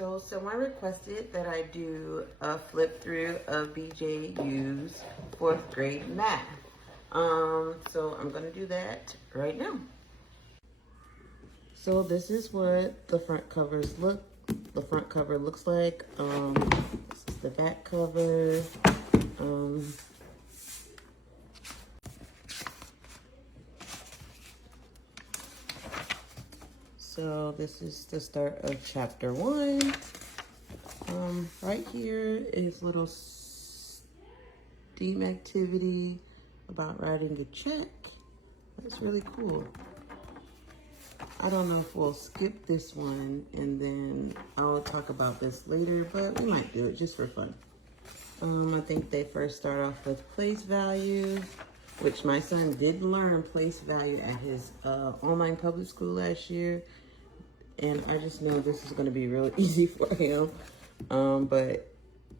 So someone requested that I do a flip through of BJU's 4th grade math. So I'm gonna do that right now. So this is what the front cover looks like. This is the back cover. So this is the start of chapter 1. Right here is little STEAM activity about writing a check. That's really cool. I don't know if we'll skip this one and then I'll talk about this later, but we might do it just for fun. I think they first start off with place value, which my son did learn place value at his online public school last year. And I just know this is going to be real easy for him. But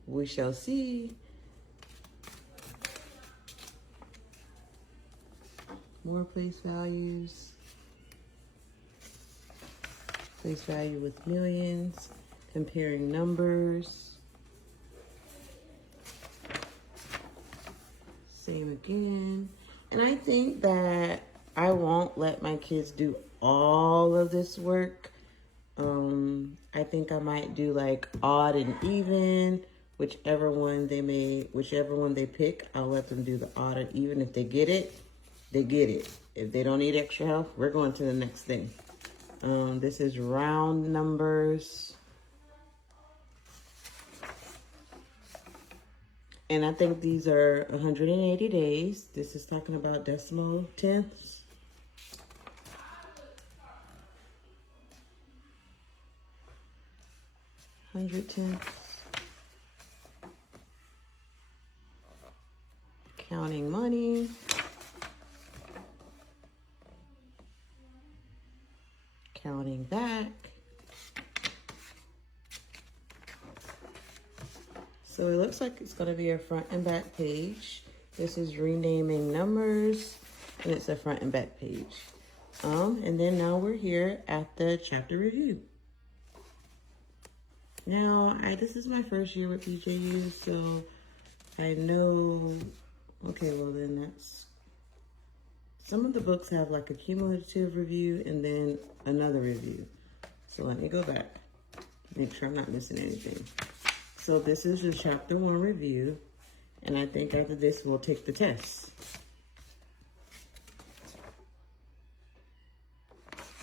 we shall see. More place values. Place value with millions. Comparing numbers. Same again. And I think that I won't let my kids do all of this work. I think I might do like odd and even, whichever one they pick, I'll let them do the odd and even. If they get it, they get it. If they don't need extra help, we're going to the next thing. This is round numbers. And I think these are 180 days. This is talking about decimal tenths. 100 tenths. Counting money. Counting back. So it looks like it's going to be a front and back page. This is renaming numbers, and it's a front and back page. And then now we're here at the chapter review. Now, this is my first year with BJU, so I know, okay, well then some of the books have like a cumulative review and then another review. So let me go back, make sure I'm not missing anything. So this is the chapter 1 review, and I think after this we'll take the test.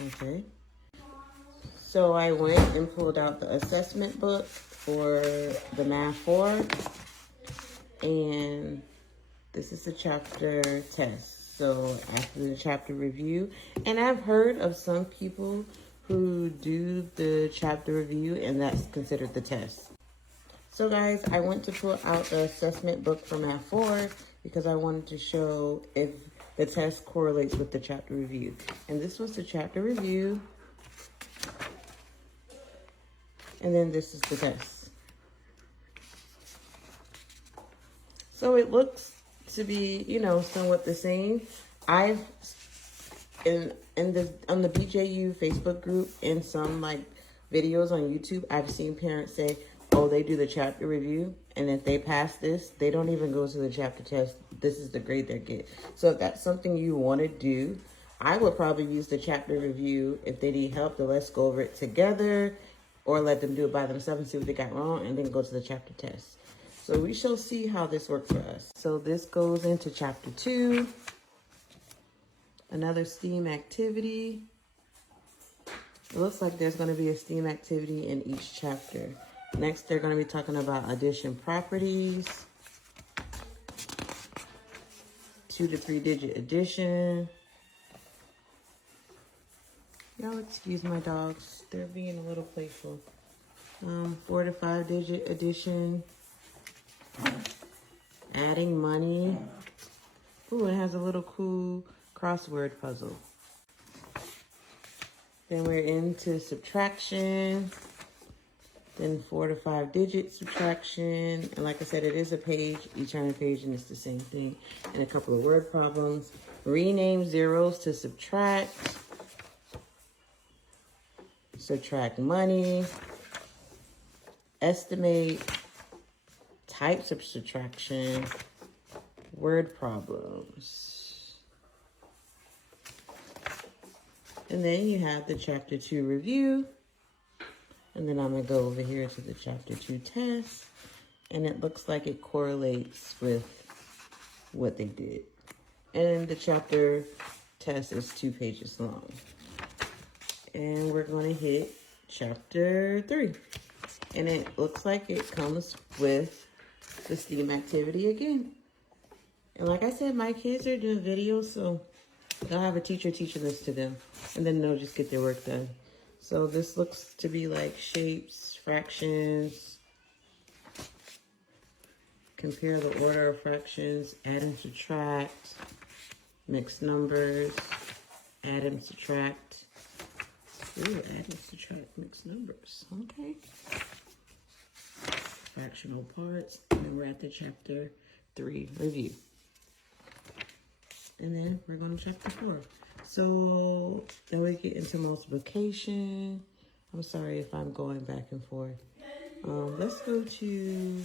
Okay. So I went and pulled out the assessment book for the Math 4, and this is the chapter test. So after the chapter review, and I've heard of some people who do the chapter review and that's considered the test. So guys, I went to pull out the assessment book for Math 4 because I wanted to show if the test correlates with the chapter review. And this was the chapter review. And then this is the test. So it looks to be, somewhat the same. I've on the BJU Facebook group and some like videos on YouTube, I've seen parents say, oh, they do the chapter review, and if they pass this, they don't even go to the chapter test. This is the grade they get. So if that's something you want to do, I would probably use the chapter review. If they need help, then let's go over it together, or let them do it by themselves and see what they got wrong, and then go to the chapter test. So we shall see how this works for us. So this goes into chapter 2. Another STEAM activity. It looks like there's going to be a STEAM activity in each chapter. Next, they're going to be talking about addition properties. 2 to 3 digit addition. Y'all excuse my dogs. They're being a little playful. 4 to 5 digit addition. Adding money. Ooh, it has a little cool crossword puzzle. Then we're into subtraction. Then 4 to 5 digit subtraction. And like I said, it is a page. You turn a page and it's the same thing. And a couple of word problems. Rename zeros to subtract. Subtract money. estimate, types of subtraction, word problems. And then you have the chapter 2 review. And then I'm going to go over here to the chapter 2 test. And it looks like it correlates with what they did. And the chapter test is 2 pages long. And we're going to hit chapter 3. And it looks like it comes with the STEAM activity again. And like I said, my kids are doing videos, so they'll have a teacher teaching this to them. And then they'll just get their work done. So this looks to be like shapes, fractions, compare the order of fractions, add and subtract, mixed numbers, add and subtract. Ooh, add and subtract mixed numbers. Okay. Fractional parts. And then we're at the chapter 3 review. And then we're going to chapter 4. So then we get into multiplication. I'm sorry if I'm going back and forth. Let's go to...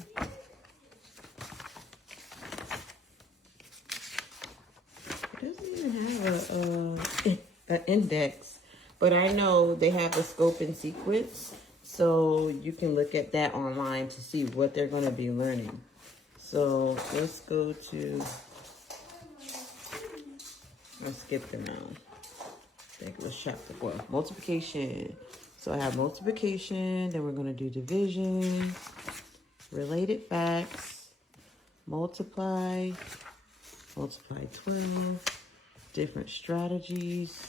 It doesn't even have an index. But I know they have a scope and sequence. So you can look at that online to see what they're going to be learning. So let's go to... Let's skip them now. I think it was chapter 4. Multiplication. So I have multiplication. Then we're going to do division. Related facts. Multiply. Multiply 12. Different strategies.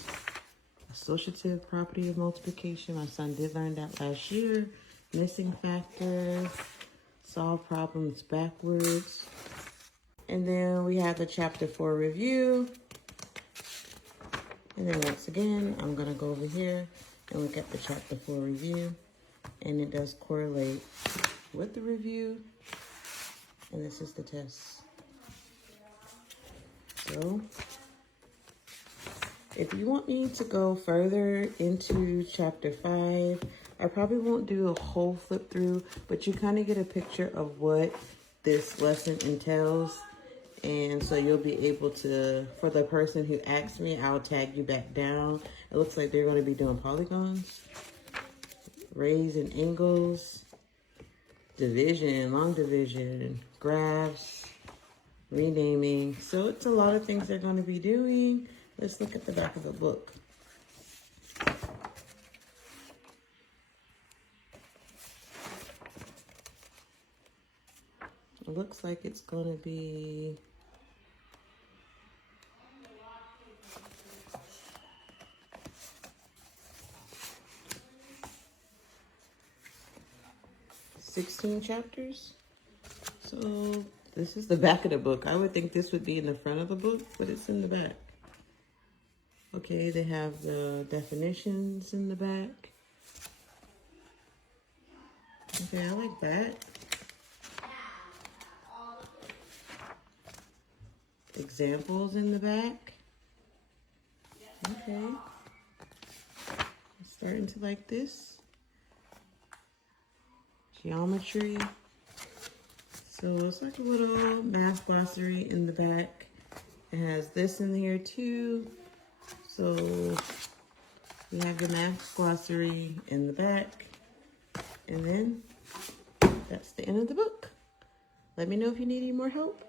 Associative property of multiplication. My son did learn that last year. Missing factors. Solve problems backwards. And then we have the chapter 4 review. And then once again, I'm going to go over here and look at the chapter 4 review. And it does correlate with the review. And this is the test. So, if you want me to go further into chapter 5, I probably won't do a whole flip through, but you kind of get a picture of what this lesson entails. And so you'll be able to, for the person who asked me, I'll tag you back down. It looks like they're going to be doing polygons, rays and angles, division, long division, graphs, renaming. So it's a lot of things they're going to be doing. Let's look at the back of the book. It looks like it's going to be... $16 chapters. So this is the back of the book. I would think this would be in the front of the book, but it's in the back. Okay, they have the definitions in the back. Okay, I like that. Examples in the back. Okay. I'm starting to like this. Geometry. So it's like a little math glossary in the back. It has this in here too. So we have the math glossary in the back. And then that's the end of the book. Let me know if you need any more help.